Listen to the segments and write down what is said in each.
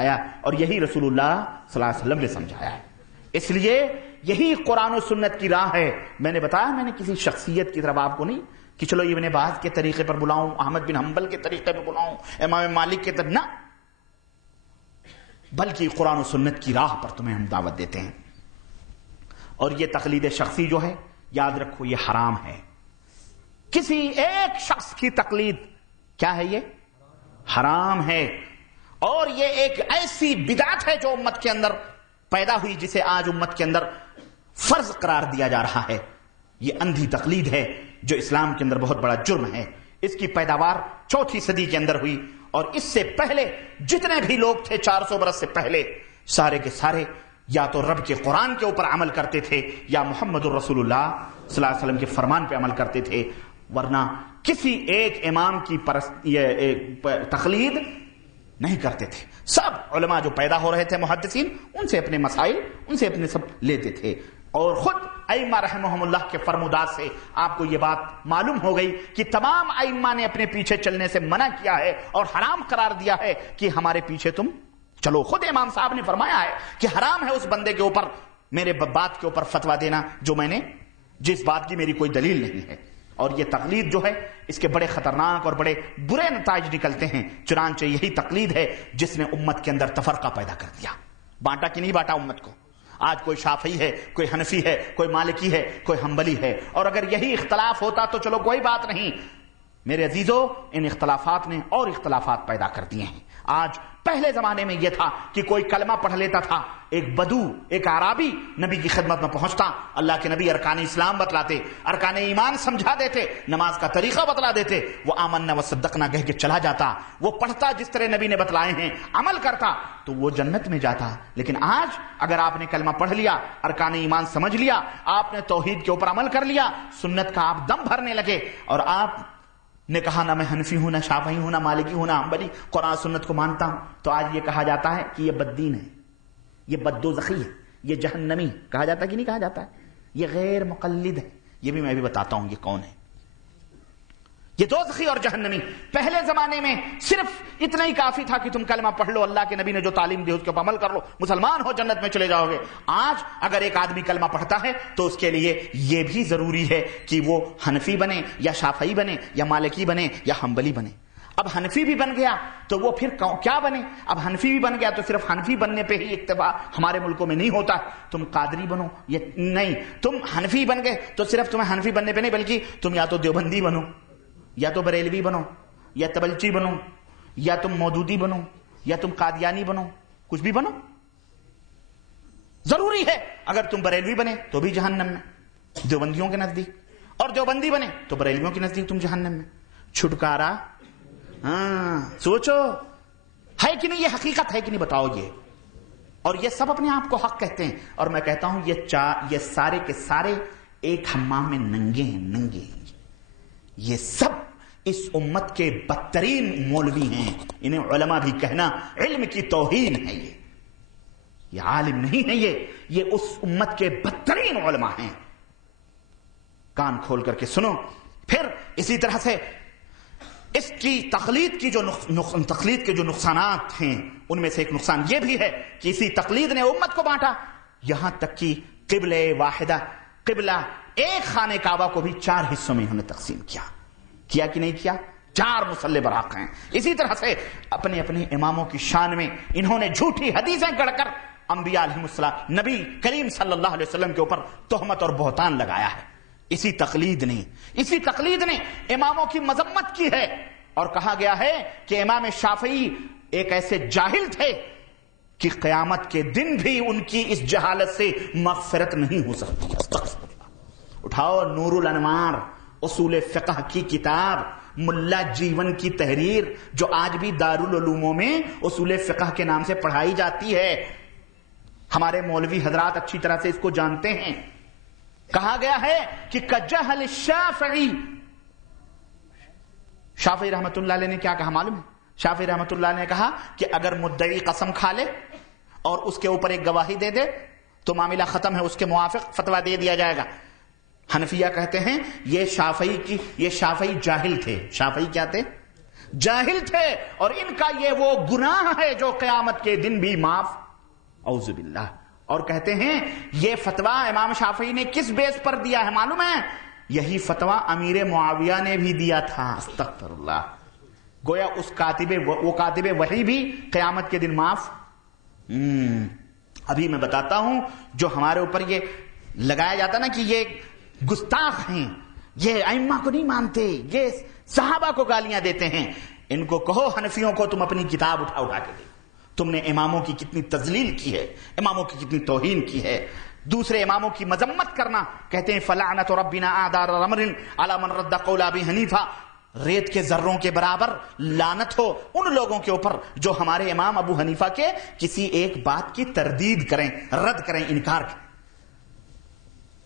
سمجھایا اور یہی رسول اللہ صلی اللہ علیہ وسلم نے سمجھایا ہے. اس لیے یہی قرآن و سنت کی راہ ہے. میں نے بتایا میں نے کسی شخصیت کی طرف آپ کو نہیں کہ چلو ابن باز کے طریقے پر بلاؤں, احمد بن حنبل کے طریقے پر بلاؤں, امام مالک کے طرف, نہ, بلکہ قرآن و سنت کی راہ پر تمہیں ہم دعوت دیتے ہیں. اور یہ تقلید شخصی جو ہے, یاد رکھو یہ حرام ہے. کسی ایک شخص کی تقلید کیا ہے, یہ حرام ہے. اور یہ ایک ایسی بدعت ہے جو امت کے اندر پیدا ہوئی, جسے آج امت کے اندر فرض قرار دیا جا رہا ہے. یہ اندھی تقلید ہے جو اسلام کے اندر بہت بڑا جرم ہے. اس کی پیداوار 4 صدی کے اندر ہوئی, اور اس سے پہلے جتنے بھی لوگ تھے 400 برس سے پہلے, سارے کے سارے یا تو رب کے قرآن کے اوپر عمل کرتے تھے یا محمد الرسول اللہ صلی اللہ علیہ وسلم کے فرمان پہ عمل کرتے تھے, ورنہ کسی ایک امام کی تقلید نہیں کرتے تھے. سب علماء جو پیدا ہو رہے تھے محدثین, ان سے اپنے مسائل, ان سے اپنے سب لیتے تھے. اور خود ائمہ رحمہم اللہ کے فرمودات سے آپ کو یہ بات معلوم ہو گئی کہ تمام ائمہ نے اپنے پیچھے چلنے سے منع کیا ہے اور حرام قرار دیا ہے کہ ہمارے پیچھے تم چلو. خود امام صاحب نے فرمایا ہے کہ حرام ہے اس بندے کے اوپر میرے بات کے اوپر فتویٰ دینا جو میں نے, جس بات کی میری کوئی دلیل نہیں ہے. اور یہ تقلید جو ہے اس کے بڑے خطرناک اور بڑے برے نتائج نکلتے ہیں. چنانچہ یہی تقلید ہے جس نے امت کے اندر تفرقہ پیدا کر دیا. بانٹا کہ نہیں بانٹا امت کو؟ آج کوئی شافعی ہے, کوئی حنفی ہے, کوئی مالکی ہے, کوئی حنبلی ہے. اور اگر یہی اختلاف ہوتا تو چلو کوئی بات نہیں. میرے عزیزو, ان اختلافات نے اور اختلافات پیدا کر دیے ہیں. آج پہلے زمانے میں یہ تھا کہ کوئی کلمہ پڑھ لیتا تھا, ایک بدو, ایک عرابی نبی کی خدمت میں پہنچتا, اللہ کے نبی ارکان اسلام بتلاتے, ارکان ایمان سمجھا دیتے, نماز کا طریقہ بتلا دیتے, وہ آمنا و صدقنا کہہ کے چلا جاتا, وہ پڑھتا جس طرح نبی نے بتلائے ہیں, عمل کرتا تو وہ جنت میں جاتا. لیکن آج اگر آپ نے کلمہ پڑھ لیا, ارکان ایمان سمجھ لیا, آپ نے توحید کے اوپر عمل کر لیا, سنت کا آپ دم بھرنے لگے, اور آپ نے کہا نہ میں حنفی ہوں, نہ شافعی ہوں, نہ مالکی ہوں, نہ حنبلی, قرآن سنت کو مانتا ہوں, تو آج یہ کہا جاتا ہے کہ یہ بددین ہے, یہ بدوزخی ہے, یہ جہنمی کہا جاتا ہے کہ نہیں کہا جاتا ہے, یہ غیر مقلد ہے. یہ بھی میں بھی بتاتا ہوں یہ کون ہے, یہ دوزخی اور جہنمی. پہلے زمانے میں صرف اتنا ہی کافی تھا کہ تم کلمہ پڑھ لو, اللہ کے نبی نے جو تعلیم دی اس کے اوپر عمل کر لو, مسلمان ہو, جنت میں چلے جاؤ گے. آج اگر ایک آدمی کلمہ پڑھتا ہے تو اس کے لیے یہ بھی ضروری ہے کہ وہ حنفی بنے یا شافعی بنے یا مالکی بنے یا حنبلی بنے. اب حنفی بھی بن گیا تو وہ پھر کیا بنے؟ اب حنفی بھی بن گیا تو صرف حنفی بننے پہ ہی اکتفا ہمارے ملکوں میں نہیں ہوتا. تم قادری بنو, یہ نہیں, تم حنفی بن گئے تو صرف تمہیں حنفی بننے پہ نہیں, بلکہ تم یا تو دیوبندی بنو, یا تو بریلوی بنو, یا تبلچی بنو, یا تم مودودی بنو, یا تم قادیانی بنو, کچھ بھی بنو. ضروری ہے اگر تم بریلوی بنے تو بھی جہنم میں دیوبندیوں کے نزدیک, اور دیوبندی بنے تو بریلویوں کے نزدیک تم جہنم میں. چھٹکارا, ہاں سوچو ہے کہ نہیں, یہ حقیقت ہے کہ نہیں, بتاؤ یہ. اور یہ سب اپنے آپ کو حق کہتے ہیں, اور میں کہتا ہوں یہ سارے کے سارے ایک حمام میں ننگے ہیں, ننگے ہیں. یہ سب اس امت کے بدترین مولوی ہیں. انہیں علماء بھی کہنا علم کی توہین ہے. یہ عالم نہیں ہے, یہ اس امت کے بدترین علماء ہیں. کان کھول کر کے سنو. پھر اسی طرح سے اس کی تقلید کے جو نقصانات ہیں, ان میں سے ایک نقصان یہ بھی ہے کہ اسی تقلید نے امت کو بانٹا, یہاں تک کہ قبلہ واحدہ, قبلہ ایک خانہ کعبہ کو بھی 4 حصوں میں انہوں نے تقسیم کیا کہ نہیں کیا؟ 4 مصلی براق ہیں. اسی طرح سے اپنے اپنے اماموں کی شان میں انہوں نے جھوٹی حدیثیں گڑھ کر انبیاء علیہ السلام, نبی کریم صلی اللہ علیہ وسلم کے اوپر تہمت اور بہتان لگایا ہے. اسی تقلید نے اماموں کی مذمت کی ہے, اور کہا گیا ہے کہ امام شافعی ایک ایسے جاہل تھے کہ قیامت کے دن بھی ان کی اس جہالت سے مغفرت نہیں ہو سکتی. اٹھاؤ نور الانوار, اصول فقہ کی کتاب, ملا جیون کی تحریر, جو آج بھی دارالعلوموں میں اصول فقہ کے نام سے پڑھائی جاتی ہے. ہمارے مولوی حضرات اچھی طرح سے اس کو جانتے ہیں. کہا گیا ہے کہ کجہل الشافعی, شافعی رحمت اللہ علیہ نے کیا کہا معلوم ہے؟ شافعی رحمت اللہ نے کہا کہ اگر مدعی قسم کھا لے اور اس کے اوپر ایک گواہی دے دے تو معاملہ ختم ہے, اس کے موافق فتویٰ دے دیا جائے گا. حنفیہ کہتے ہیں یہ شافعی جاہل تھے. شافعی کیا تھے؟ جاہل تھے، اور ان کا یہ وہ گناہ ہے جو قیامت کے دن بھی معاف، اعوذ باللہ۔ اور کہتے ہیں یہ فتویٰ امام شافعی نے کس بیس پر دیا ہے معلوم ہے؟ یہی فتویٰ امیر معاویہ نے بھی دیا تھا، استغفر اللہ۔ گویا اس وہ کاتب وحی بھی قیامت کے دن معاف۔ ابھی میں بتاتا ہوں جو ہمارے اوپر یہ لگایا جاتا نا کہ یہ گستاخ ہیں، یہ ائمہ کو نہیں مانتے، یہ صحابہ کو گالیاں دیتے ہیں، ان کو کہو حنفیوں کو تم اپنی کتاب اٹھا کے دے، تم نے اماموں کی کتنی تذلیل کی ہے، اماموں کی کتنی توہین کی ہے، دوسرے اماموں کی مذمت کرنا۔ کہتے ہیں فلعنت ربنا اعدار امر علی من رد قول ابی حنیفہ، ریت کے ذروں کے برابر لعنت ہو ان لوگوں کے اوپر جو ہمارے امام ابو حنیفہ کے کسی ایک بات کی تردید کریں، رد کریں، انکار کریں،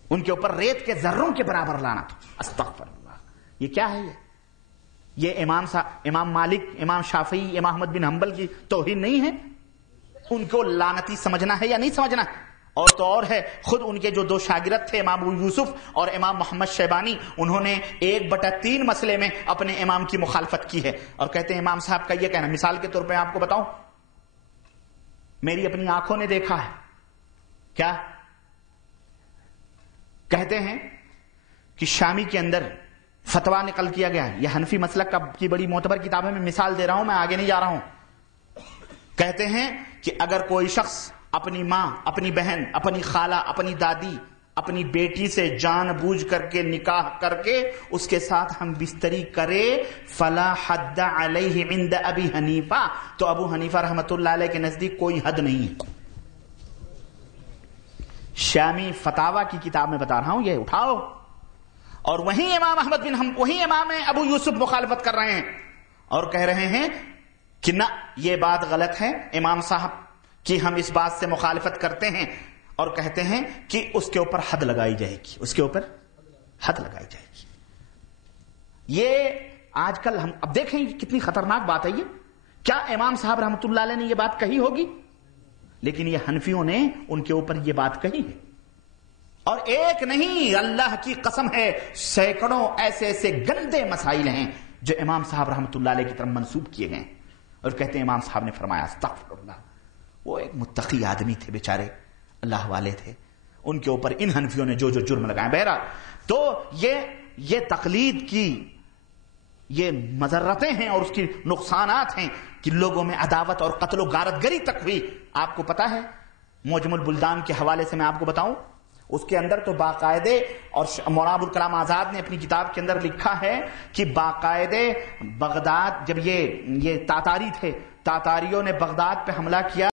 ان کے اوپر ریت کے ذروں کے برابر لعنت ہو۔ استغفر اللہ۔ یہ کیا ہے؟ یہ امام مالک، امام شافعی، امام احمد بن حنبل کی توہین نہیں ہے؟ ان کو لعنتی سمجھنا ہے یا نہیں سمجھنا ہے؟ اور تو اور ہے، خود ان کے جو دو شاگرد تھے امام ابو یوسف اور امام محمد شیبانی، انہوں نے 1/3 مسئلے میں اپنے امام کی مخالفت کی ہے، اور کہتے ہیں امام صاحب کا یہ کہنا، مثال کے طور پہ آپ کو بتاؤں، میری اپنی آنکھوں نے دیکھا ہے، کیا کہتے ہیں کہ شامی کے اندر فتویٰ نقل کیا گیا ہے، یہ حنفی مسلک کی بڑی معتبر کتاب ہے، میں مثال دے رہا ہوں، میں آگے نہیں جا رہا ہوں۔ کہتے ہیں کہ اگر کوئی شخص اپنی ماں، اپنی بہن، اپنی خالہ، اپنی دادی، اپنی بیٹی سے جان بوجھ کر کے نکاح کر کے اس کے ساتھ ہم بستری کرے، فلا حد علیہ عند ابی حنیفہ، تو ابو حنیفہ رحمۃ اللہ علیہ کے نزدیک کوئی حد نہیں ہے۔ شامی فتاوی کی کتاب میں بتا رہا ہوں، یہ اٹھاؤ۔ اور وہیں امام احمد بن حنبل، وہیں امام ابو یوسف مخالفت کر رہے ہیں اور کہہ رہے ہیں کہ نہ، یہ بات غلط ہے امام صاحب کہ ہم اس بات سے مخالفت کرتے ہیں، اور کہتے ہیں کہ اس کے اوپر حد لگائی جائے گی، اس کے اوپر حد لگائی جائے گی۔ یہ آج کل ہم اب دیکھیں کتنی خطرناک بات ہے یہ۔ کیا امام صاحب رحمۃ اللہ علیہ نے یہ بات کہی ہوگی؟ لیکن یہ حنفیوں نے ان کے اوپر یہ بات کہی ہے، اور ایک نہیں، اللہ کی قسم ہے، سینکڑوں ایسے ایسے گندے مسائل ہیں جو امام صاحب رحمۃ اللہ علیہ کی طرف منسوب کیے گئے ہیں، اور کہتے ہیں امام صاحب نے فرمایا، استغفر اللہ، وہ ایک متقی آدمی تھے بیچارے، اللہ والے تھے، ان کے اوپر ان حنفیوں نے جو جو جرم لگائے۔ بہرحال تو یہ تقلید کی یہ مضرتیں ہیں اور اس کی نقصانات ہیں کہ لوگوں میں عداوت اور قتل و غارت گری تک ہوئی۔ آپ کو پتا ہے معجم البلدان کے حوالے سے میں آپ کو بتاؤں، اس کے اندر تو باقاعدے، اور مولانا ابوالکلام آزاد نے اپنی کتاب کے اندر لکھا ہے کہ باقاعدے بغداد، جب یہ تاتاری تھے، تاتاریوں نے بغداد پہ حملہ کیا